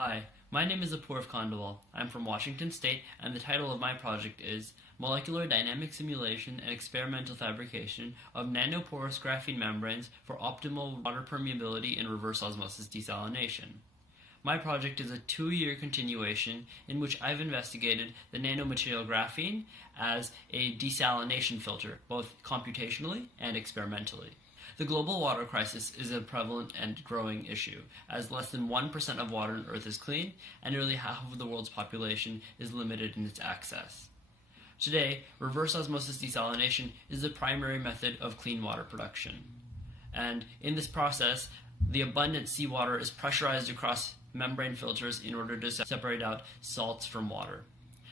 Hi, my name is Apoorv Khandelwal. I'm from Washington State, and the title of my project is Molecular Dynamic Simulation and Experimental Fabrication of Nanoporous Graphene Membranes for Optimal Water Permeability in Reverse Osmosis Desalination. My project is a 2-year continuation in which I've investigated the nanomaterial graphene as a desalination filter, both computationally and experimentally. The global water crisis is a prevalent and growing issue, as less than 1% of water on Earth is clean, and nearly half of the world's population is limited in its access. Today, reverse osmosis desalination is the primary method of clean water production. And in this process, the abundant seawater is pressurized across membrane filters in order to separate out salts from water.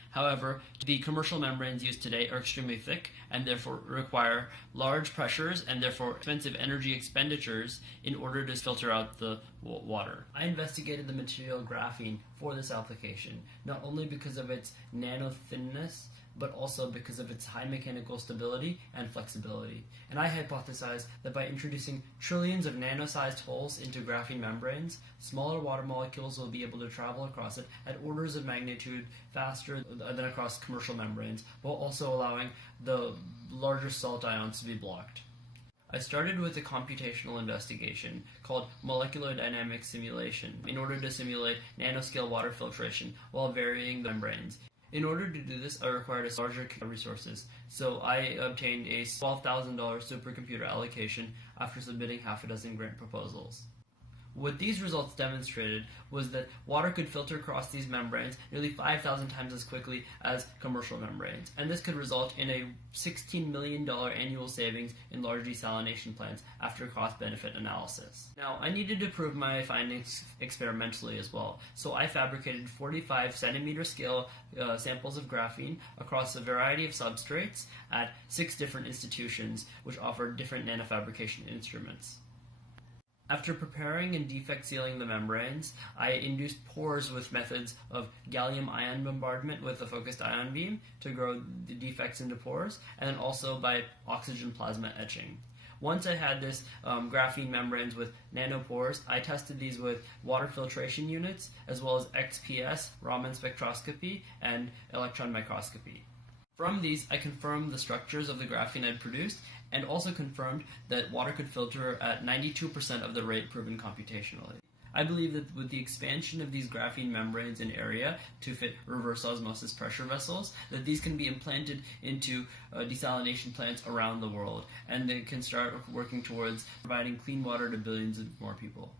However, the commercial membranes used today are extremely thick and therefore require large pressures and therefore expensive energy expenditures in order to filter out the water. I investigated the material graphene for this application, not only because of its nano thinness, but also because of its high mechanical stability and flexibility. And I hypothesized that by introducing trillions of nano-sized holes into graphene membranes, smaller water molecules will be able to travel across it at orders of magnitude faster than across commercial membranes, while also allowing the larger salt ions to be blocked. I started with a computational investigation called molecular dynamic simulation in order to simulate nanoscale water filtration while varying the membranes. In order to do this, I required larger resources, so I obtained a $12,000 supercomputer allocation after submitting half a dozen grant proposals. What these results demonstrated was that water could filter across these membranes nearly 5,000 times as quickly as commercial membranes, and this could result in a $16 million annual savings in large desalination plants after cost-benefit analysis. Now, I needed to prove my findings experimentally as well, so I fabricated 45 centimeter scale samples of graphene across a variety of substrates at 6 different institutions which offered different nanofabrication instruments. After preparing and defect sealing the membranes, I induced pores with methods of gallium ion bombardment with a focused ion beam to grow the defects into pores, and then also by oxygen plasma etching. Once I had this graphene membranes with nanopores, I tested these with water filtration units, as well as XPS, Raman spectroscopy, and electron microscopy. From these, I confirmed the structures of the graphene I'd produced, and also confirmed that water could filter at 92% of the rate proven computationally. I believe that with the expansion of these graphene membranes in area to fit reverse osmosis pressure vessels, that these can be implanted into desalination plants around the world, and they can start working towards providing clean water to billions of more people.